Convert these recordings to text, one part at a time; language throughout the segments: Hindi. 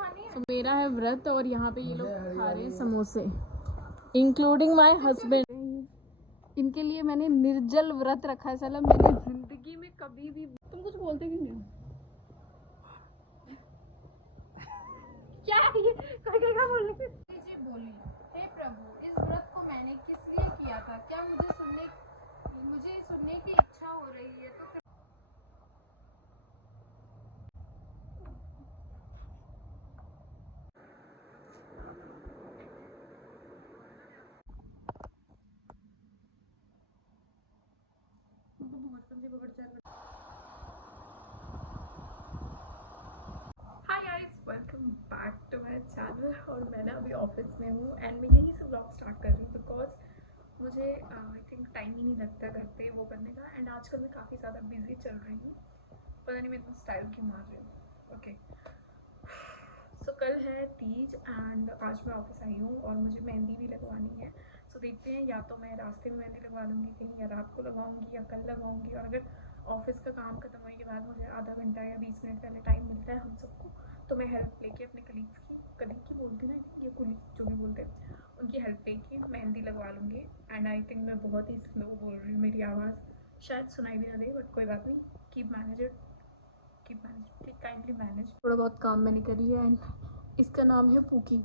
तो मेरा है व्रत और यहाँ पे ये लोग खा रहे हैं समोसे, इंक्लूडिंग माय हस्बैंड। इनके लिए मैंने निर्जल व्रत रखा है। साला मैंने जिंदगी में कभी भी, तुम कुछ बोलते क्यों नहीं? क्या ये क्या बोल रहे हैं? जी बोली, हे प्रभु, इस व्रत को मैंने किस लिए किया था? क्या मुझे सुनने की इच्छा हो रही है तो hi guys, welcome back to my channel. और मैं ना अभी ऑफिस में हूँ एंड मैं यहीं से व्लॉग स्टार्ट कर रही हूँ बिकॉज मुझे आई थिंक टाइम ही नहीं लगता घर पे वो करने का। एंड आजकल मैं काफ़ी ज़्यादा बिजी चल रही हूँ, पता नहीं मैं इतना स्टाइल क्यों मार रही हूँ। ओके, सो कल है तीज एंड आज मैं ऑफिस आई हूँ और मुझे मेहंदी भी लगवानी है। सो देखते हैं, या तो मैं रास्ते में मेहंदी लगवा लूँगी कहीं, या रात को लगाऊंगी या कल लगाऊंगी। और अगर ऑफिस का काम खत्म होने के बाद मुझे आधा घंटा या 20 मिनट पहले टाइम मिलता है हम सबको, तो मैं हेल्प लेके अपने कलीग की बोलती ना, ये कुलीग जो भी बोलते हैं, उनकी हेल्प लेके मेहंदी लगवा लूँगी। एंड आई थिंक मैं बहुत ही स्लो बोल रही हूँ, मेरी आवाज़ शायद सुनाई भी ना दे, बट कोई बात नहीं, कीप काइंडली मैनेज। थोड़ा बहुत काम मैंने कर लिया एंड इसका नाम है पूकी,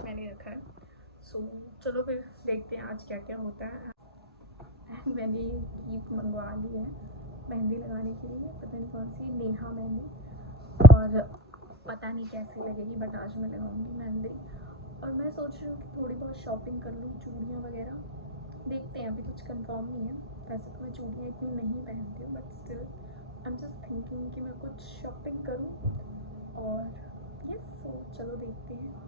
मैंने रखा है। सो चलो फिर देखते हैं आज क्या क्या होता है। मैंने ये कीप मंगवा ली है मेहंदी लगाने के लिए, पता नहीं कौन सी, नेहा मेहंदी, और पता नहीं कैसी लगेगी, बट आज मैं लगाऊंगी मेहंदी। और मैं सोच रही हूँ कि थोड़ी बहुत शॉपिंग कर लूँ, चूड़ियाँ वगैरह, देखते हैं, अभी कुछ कंफर्म नहीं है। वैसे तो मैं चूड़ियाँ इतनी नहीं पहनती हूँ, but still I am just thinking कि मैं कुछ शॉपिंग करूँ। और यस, सो चलो देखते हैं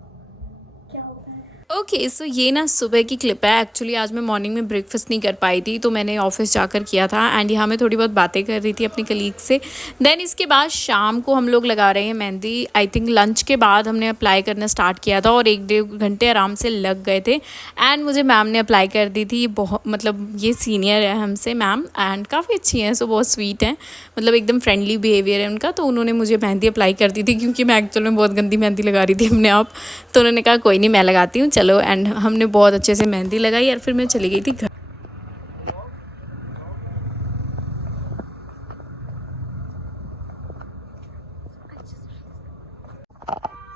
क्या होता है। ओके सो ये ना सुबह की क्लिप है। एक्चुअली आज मैं मॉर्निंग में ब्रेकफास्ट नहीं कर पाई थी, तो मैंने ऑफिस जाकर किया था एंड यहाँ मैं थोड़ी बहुत बातें कर रही थी अपनी कलीग से। देन इसके बाद शाम को हम लोग लगा रहे हैं मेहंदी। आई थिंक लंच के बाद हमने अप्लाई करना स्टार्ट किया था और 1-1.5 घंटे आराम से लग गए थे। एंड मुझे मैम ने अप्लाई कर दी थी। बहुत मतलब ये सीनियर है हमसे मैम एंड काफ़ी अच्छी हैं, सो बहुत स्वीट हैं, मतलब एकदम फ्रेंडली बिहेवियर है उनका। तो उन्होंने मुझे मेहंदी अप्लाई कर दी थी क्योंकि मैं एक्चुअल में बहुत गंदी मेहंदी लगा रही थी अपने आप। तो उन्होंने कहा कोई नहीं मैं लगाती हूँ चलो, एंड हमने बहुत अच्छे से मेहंदी लगाई और फिर मैं चली गई थी घर।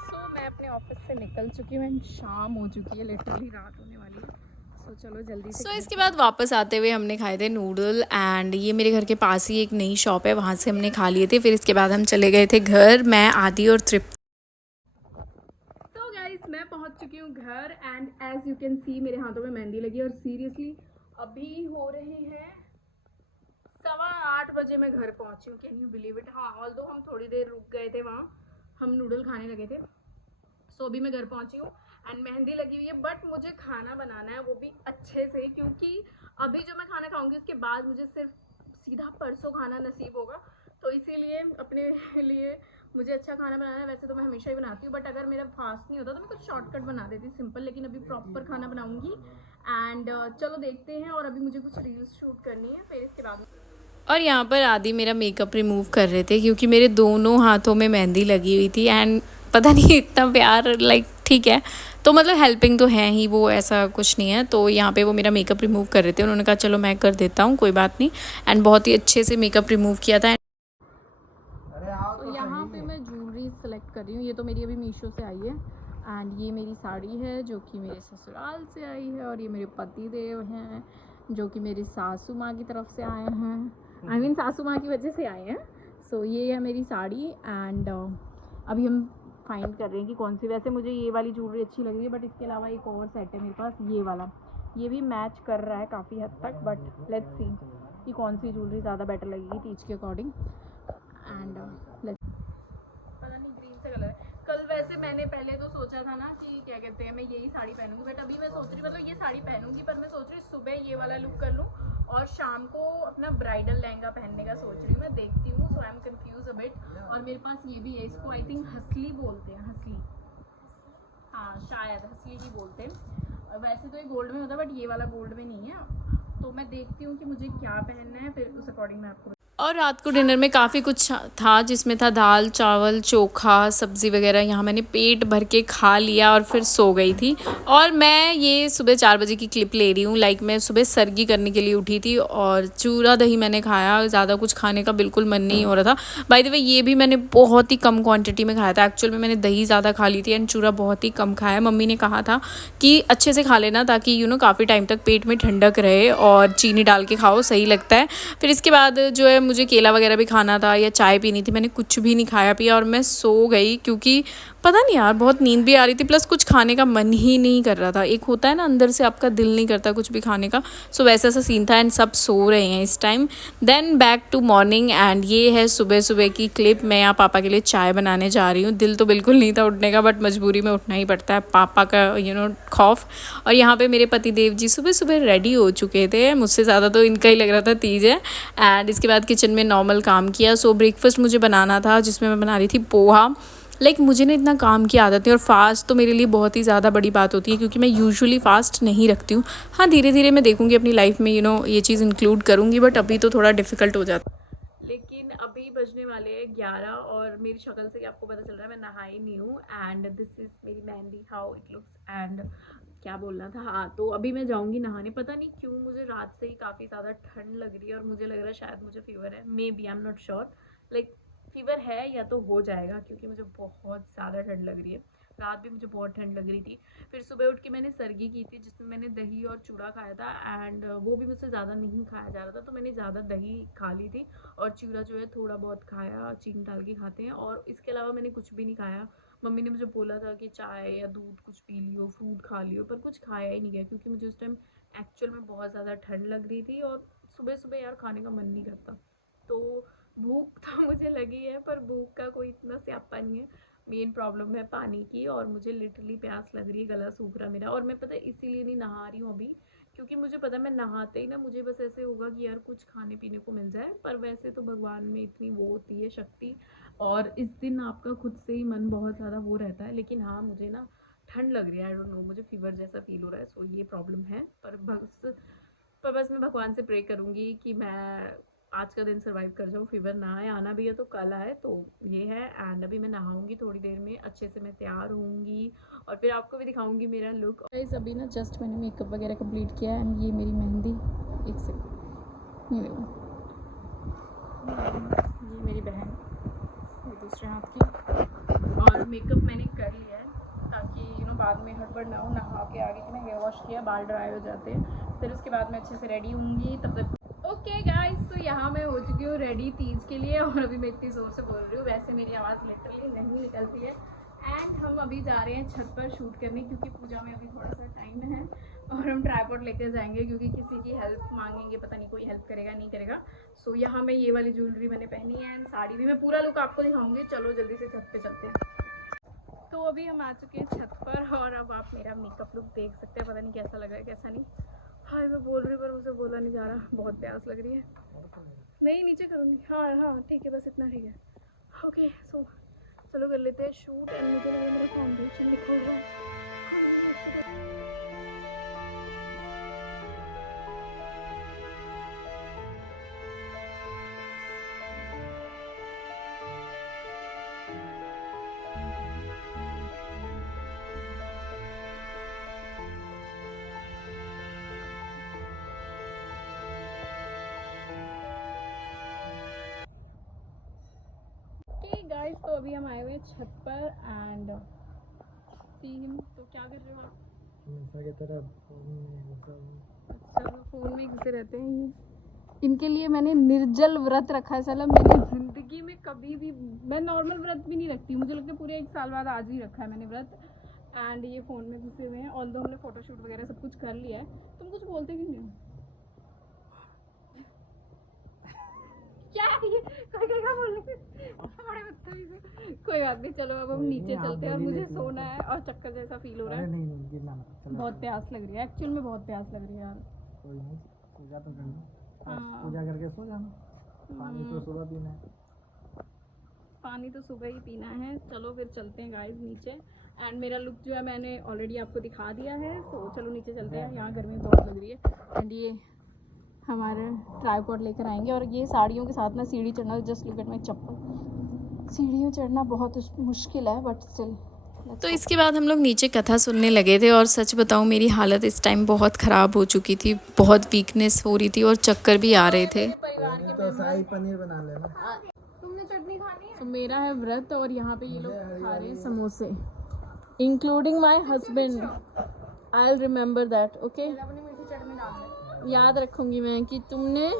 सो मैं अपने ऑफिस से निकल चुकी हूँ एंड शाम हो चुकी है, लिटरली रात होने वाली है। सो चलो जल्दी से। सो इसके बाद वापस आते हुए हमने खाए थे नूडल एंड ये मेरे घर के पास ही एक नई शॉप है, वहाँ से हमने खा लिए थे। फिर इसके बाद हम चले गए थे घर, मैं आदि और तृप्ति। तो गाइस मैं पहुंच चुकी हूँ घर and as you can see मेरे हाथों में मेहंदी लगी है। और सीरियसली अभी हो रहे हैं 8:15 बजे मैं घर पहुंची हूँ। Can you believe it? हाँ, ऑल्दो हम थोड़ी देर रुक गए थे वहाँ, हम नूडल खाने लगे थे। सो अभी मैं घर पहुंची हूँ एंड मेहंदी लगी हुई है, बट मुझे खाना बनाना है, वो भी अच्छे से, क्योंकि अभी जो मैं खाना खाऊंगी उसके बाद मुझे सिर्फ सीधा परसों खाना नसीब होगा। तो इसीलिए अपने लिए मुझे अच्छा खाना बनाना है। वैसे तो मैं हमेशा ही बनाती हूँ, बट अगर मेरा फास्ट नहीं होता तो मैं कुछ शॉर्टकट बना देती सिंपल, लेकिन अभी प्रॉपर खाना बनाऊंगी। एंड चलो देखते हैं। और अभी मुझे कुछ रील्स शूट करनी है, फिर इसके बाद और यहाँ पर आदि मेरा मेकअप रिमूव कर रहे थे क्योंकि मेरे दोनों हाथों में मेहंदी लगी हुई थी एंड पता नहीं इतना प्यार, लाइक ठीक है, तो मतलब हेल्पिंग तो है ही वो, ऐसा कुछ नहीं है। तो यहाँ पे वो मेरा मेकअप रिमूव कर रहे थे, उन्होंने कहा चलो मैं कर देता हूँ कोई बात नहीं, एंड बहुत ही अच्छे से मेकअप रिमूव किया था। तो यहाँ पे मैं ज्वेलरी सेलेक्ट कर रही हूँ। ये तो मेरी अभी मीशो से आई है एंड ये मेरी साड़ी है जो कि मेरे ससुराल से आई है, और ये मेरे पति देव हैं जो कि मेरी सासू माँ की तरफ से आए हैं, आई मीन सासू माँ की वजह से आए हैं। सो ये है मेरी साड़ी एंड अभी हम फाइंड कर रहे हैं कि कौन सी। वैसे मुझे ये वाली ज्वेलरी अच्छी लग रही है, बट इसके अलावा एक और सेट है मेरे पास, ये वाला, ये भी मैच कर रहा है काफ़ी हद तक, बट लेट्स सी कि कौन सी ज्वेलरी ज़्यादा बेटर लगेगी तीज के अकॉर्डिंग। एंड पता नहीं ग्रीन सा कलर है। कल वैसे मैंने पहले तो सोचा था ना कि क्या कहते हैं मैं यही साड़ी पहनूंगी, बट अभी मैं सोच रही, मतलब ये साड़ी पहनूंगी, पर मैं सोच रही सुबह ये वाला लुक कर लूँ और शाम को अपना ब्राइडल लहंगा पहनने का सोच रही हूँ। मैं देखती हूँ, so I am confuse a bit. और मेरे पास ये भी है, इसको आई थिंक हसली बोलते हैं, हसली, हाँ शायद हसली ही बोलते हैं। और वैसे तो ये गोल्ड में होता है, बट ये वाला गोल्ड में नहीं है। तो मैं देखती हूँ कि मुझे क्या पहनना है, फिर उस अकॉर्डिंग मैं आपको। और रात को डिनर में काफ़ी कुछ था, जिसमें था दाल चावल चोखा सब्ज़ी वगैरह। यहाँ मैंने पेट भर के खा लिया और फिर सो गई थी। और मैं ये सुबह 4 बजे की क्लिप ले रही हूँ। लाइक मैं सुबह सरगी करने के लिए उठी थी और चूरा दही मैंने खाया। ज़्यादा कुछ खाने का बिल्कुल मन नहीं हो रहा था। बाय द वे ये भी मैंने बहुत ही कम क्वांटिटी में खाया था। एक्चुअल में मैंने दही ज़्यादा खा ली थी एंड चूरा बहुत ही कम खाया। मम्मी ने कहा था कि अच्छे से खा लेना, ताकि काफ़ी टाइम तक पेट में ठंडक रहे, और चीनी डाल के खाओ, सही लगता है। फिर इसके बाद जो है मुझे केला वगैरह भी खाना था या चाय पीनी थी। मैंने कुछ भी नहीं खाया पिया और मैं सो गई, क्योंकि पता नहीं यार बहुत नींद भी आ रही थी, प्लस कुछ खाने का मन ही नहीं कर रहा था। एक होता है ना अंदर से आपका दिल नहीं करता कुछ भी खाने का। सो वैसा सा सीन था एंड सब सो रहे हैं इस time. Then back to morning एंड ये है सुबह सुबह की क्लिप। मैं यहाँ पापा के लिए चाय बनाने जा रही हूँ। दिल तो बिल्कुल नहीं था उठने का, बट मजबूरी में उठना ही पड़ता है, पापा का खौफ। और यहाँ पे मेरे पति देव जी सुबह सुबह रेडी हो चुके थे। मुझसे ज़्यादा तो इनका ही लग रहा था तीज है। एंड इसके बाद किचन में नॉर्मल काम किया। सो ब्रेकफास्ट मुझे बनाना था, जिसमें मैं बना रही थी पोहा। लाइक मुझे ना इतना काम की आदत है और फास्ट तो मेरे लिए बहुत ही ज़्यादा बड़ी बात होती है, क्योंकि मैं यूजुअली फास्ट नहीं रखती हूँ। हाँ, धीरे धीरे मैं देखूँगी अपनी लाइफ में ये चीज़ इंक्लूड करूँगी, बट अभी तो थोड़ा डिफ़िकल्ट हो जाता है। लेकिन अभी बजने वाले हैं 11 और मेरी शक्ल से आपको पता चल रहा है मैं नहाई नहीं हूँ। एंड दिस इज़ मेरी mehndi, how it looks. And क्या बोलना था, हाँ, तो अभी मैं जाऊँगी नहाने। पता नहीं क्यों मुझे रात से ही काफ़ी ज़्यादा ठंड लग रही है और मुझे लग रहा है शायद मुझे फीवर है। May be, I am not sure. Like fever है या तो हो जाएगा, क्योंकि मुझे बहुत ज़्यादा ठंड लग रही है। रात भी मुझे बहुत ठंड लग रही थी। फिर सुबह उठ के मैंने सरगी की थी, जिसमें मैंने दही और चूड़ा खाया था। एंड वो भी मुझसे ज़्यादा नहीं खाया जा रहा था, तो मैंने ज़्यादा दही खा ली थी और चूड़ा जो है थोड़ा बहुत खाया, चीनी डाल के खाते हैं। और इसके अलावा मैंने कुछ भी नहीं खाया। मम्मी ने मुझे बोला था कि चाय या दूध कुछ पी लियो, फ्रूट खा लियो, पर कुछ खाया ही नहीं गया, क्योंकि मुझे उस टाइम एक्चुअल में बहुत ज़्यादा ठंड लग रही थी और सुबह सुबह यार खाने का मन नहीं करता। तो भूख तो मुझे लगी है, पर भूख का कोई इतना स्यापा नहीं है। मेन प्रॉब्लम है पानी की, और मुझे लिटरली प्यास लग रही है, गला सूख रहा मेरा। और मैं पता है इसीलिए नहीं नहा रही हूँ अभी, क्योंकि मुझे पता है मैं नहाते ही ना मुझे बस ऐसे होगा कि यार कुछ खाने पीने को मिल जाए। पर वैसे तो भगवान में इतनी वो होती है शक्ति, और इस दिन आपका खुद से ही मन बहुत ज़्यादा वो रहता है। लेकिन हाँ, मुझे ना ठंड लग रही है, आई डोंट नो, मुझे फीवर जैसा फील हो रहा है। सो ये प्रॉब्लम है। पर बस मैं भगवान से प्रे करूँगी कि मैं आज का दिन सर्वाइव कर जाऊँ, फीवर ना आए। आना भी है तो कल आए। तो ये है। एंड अभी मैं नहाऊंगी थोड़ी देर में, अच्छे से मैं तैयार होऊंगी और फिर आपको भी दिखाऊंगी मेरा लुक। गाइस अभी ना जस्ट मैंने मेकअप वगैरह कंप्लीट किया है। एंड ये मेरी मेहंदी, एक सेकंड, ये मेरी बहन, ये दूसरे हाथ की। और मेकअप मैंने कर लिया है, ताकि बाद में हड़बड़ ना हो। नहा के आ गई थी मैं, हेयर वॉश किया, बाल ड्राई हो जाते हैं। फिर उसके बाद मैं अच्छे से रेडी होंगी, तब तक। ओके गाइस, तो यहाँ मैं हो चुकी हूँ रेडी तीज के लिए। और अभी मैं इतनी ज़ोर से बोल रही हूँ, वैसे मेरी आवाज़ लिटरली नहीं निकलती है। एंड हम अभी जा रहे हैं छत पर शूट करने, क्योंकि पूजा में अभी थोड़ा सा टाइम है। और हम ट्राइपॉड लेकर जाएंगे, क्योंकि किसी की हेल्प मांगेंगे, पता नहीं कोई हेल्प करेगा नहीं करेगा। सो यहाँ मैं ये वाली ज्वेलरी मैंने पहनी है एंड साड़ी भी। मैं पूरा लुक आपको दिखाऊंगी। चलो जल्दी से छत पे चलते हैं। तो अभी हम आ चुके हैं छत पर, और अब आप मेरा मेकअप लुक देख सकते हैं। पता नहीं कैसा लग रहा है कैसा नहीं। हाँ, मैं बोल रही हूँ पर मुझे बोला नहीं जा रहा, बहुत प्यास लग रही है। नहीं, नीचे करूँगी। हाँ हाँ ठीक है, बस इतना ठीक है। ओके, सो चलो कर लेते हैं शूट। एंड मुझे लग रहा है मेरा फाउंडेशन लिखा हुआ है। गाइस, तो अभी हम आए हुए हैं छत पर एंड सी हिम। तो क्या कर रहे हो आप? हमेशा की तरह फ़ोन में घुसे रहते हैं ये। इनके लिए मैंने निर्जल व्रत रखा है। साला मैंने ज़िंदगी में कभी भी, मैं नॉर्मल व्रत भी नहीं रखती, मुझे लगता है पूरे 1 साल बाद आज ही रखा है मैंने व्रत। एंड ये फ़ोन में घुसे हुए हैं। ऑल्दो हमने फ़ोटोशूट वगैरह सब कुछ कर लिया है। तुम कुछ बोलते क्यों नहीं हो? क्या ये क्या बोलने बड़े बदतमीज। कोई बात नहीं, चलो अब हम नीचे चलते हैं। और मुझे सोना है और चक्कर जैसा फील हो रहा है। नहीं गिरना मत। बहुत प्यास लग रही है, एक्चुअल में बहुत प्यास लग रही है यार। कोई नहीं, पूजा तो करना। हाँ, पूजा करके सो जाना। पानी तो सुबह पीना है। पानी तो सुबह ही पीना है। चलो फिर चलते हैं गाइस नीचे। एंड मेरा लुक जो है मैंने ऑलरेडी आपको दिखा दिया है। तो चलो नीचे चलते हैं, यहाँ गर्मी बहुत लग रही है। एंड ये हमारे ट्राईपॉड लेकर आएंगे। और ये साड़ियों के साथ ना सीढ़ी चढ़ना, जस्ट लुक एट माय चप्पल, सीढ़ियों चढ़ना बहुत मुश्किल है, बट स्टिल। तो इसके बाद हम लोग नीचे कथा सुनने लगे थे और सच बताऊं मेरी हालत इस टाइम बहुत ख़राब हो चुकी थी, बहुत वीकनेस हो रही थी और चक्कर भी आ रहे थे। तो शाही पनीर बना लेना। तुमने चटनी खानी है? तो मेरा है व्रत और यहाँ पे ये लोग खा रहे हैं समोसे, including my husband. I will remember that, okay. अपनी मीठी चटनी डाल दे, याद रखूंगी मैं कि तुमने।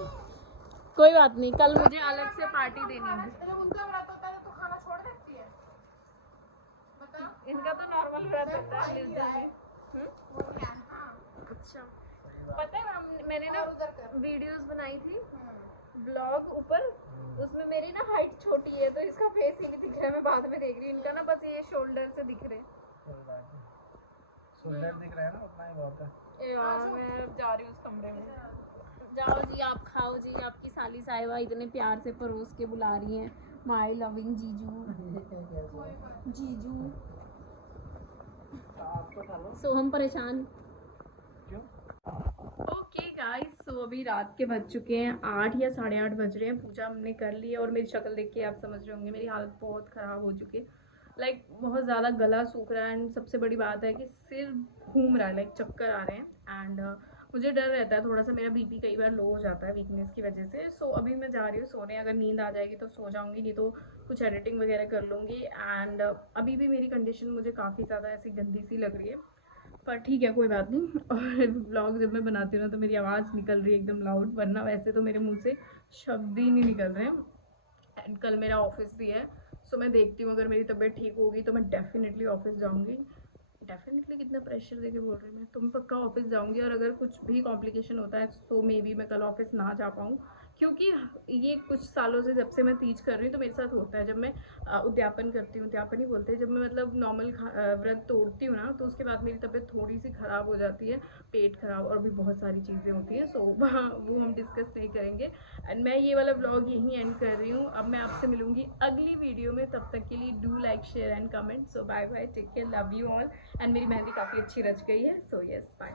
कोई बात नहीं, कल मुझे अलग से पार्टी देनी है। जब उनका व्रत होता है तो खाना छोड़ देती है? इनका तो नॉर्मल व्रत होता है। अच्छा, पता है मैंने ना वीडियोस बनाई थी, ब्लॉग ऊपर, उसमें मेरी ना हाइट छोटी है तो इसका फेस ही नहीं दिख रहा है, मैं बाद में देख रही हूँ। इनका ना बस ये शोल्डर से दिख रहे, शोल्डर दिख रहा है ना, उतना ही बहुत है। यार मैं जा रही हूँ उस कमरे में। जाओ जी, आप खाओ जी, आपकी साली साहिबा इतने प्यार से परोस के बुला रही हैं। माय लविंग जीजू, जीजू। सो हम परेशान। ओके गाइस, सो अभी रात के बज चुके हैं 8 या 8:30 बज रहे हैं। पूजा हमने कर ली है और मेरी शक्ल देख के आप समझ रहे होंगे मेरी हालत बहुत ख़राब हो चुकी है। लाइक बहुत ज़्यादा गला सूख रहा है एंड सबसे बड़ी बात है कि सिर घूम रहा है, लाइक चक्कर आ रहे हैं। एंड मुझे डर रहता है थोड़ा सा, मेरा बीपी कई बार लो हो जाता है वीकनेस की वजह से। सो अभी मैं जा रही हूँ सोने, अगर नींद आ जाएगी तो सो जाऊँगी, नहीं तो कुछ एडिटिंग वगैरह कर लूँगी। एंड अभी भी मेरी कंडीशन मुझे काफ़ी ज़्यादा ऐसी गंदी सी लग रही है, पर ठीक है कोई बात नहीं। और व्लॉग जब मैं बनाती हूँ ना तो मेरी आवाज़ निकल रही है एकदम लाउड, वरना वैसे तो मेरे मुंह से शब्द ही नहीं निकल रहे हैं। एंड कल मेरा ऑफिस भी है, सो मैं देखती हूँ अगर मेरी तबीयत ठीक होगी तो मैं डेफिनेटली ऑफिस जाऊँगी। डेफिनेटली कितना प्रेशर देके बोल रही हूँ मैं, तो मैं पक्का ऑफिस जाऊँगी। और अगर कुछ भी कॉम्प्लिकेशन होता है तो मे बी मैं कल ऑफिस ना जा पाऊँ, क्योंकि ये कुछ सालों से जब से मैं तीज कर रही हूँ तो मेरे साथ होता है। जब मैं उद्यापन करती हूँ, उद्यापन ही बोलते हैं, जब मैं मतलब नॉर्मल व्रत तोड़ती हूँ ना तो उसके बाद मेरी तबीयत थोड़ी सी ख़राब हो जाती है, पेट खराब और भी बहुत सारी चीज़ें होती हैं। सो वो हम डिस्कस नहीं करेंगे। एंड मैं ये वाला व्लॉग यहीं एंड कर रही हूँ। अब मैं आपसे मिलूंगी अगली वीडियो में, तब तक के लिए do like share and comment. So bye bye, take care, love you all. And मेरी मेहंदी काफ़ी अच्छी रच गई है। So yes, bye.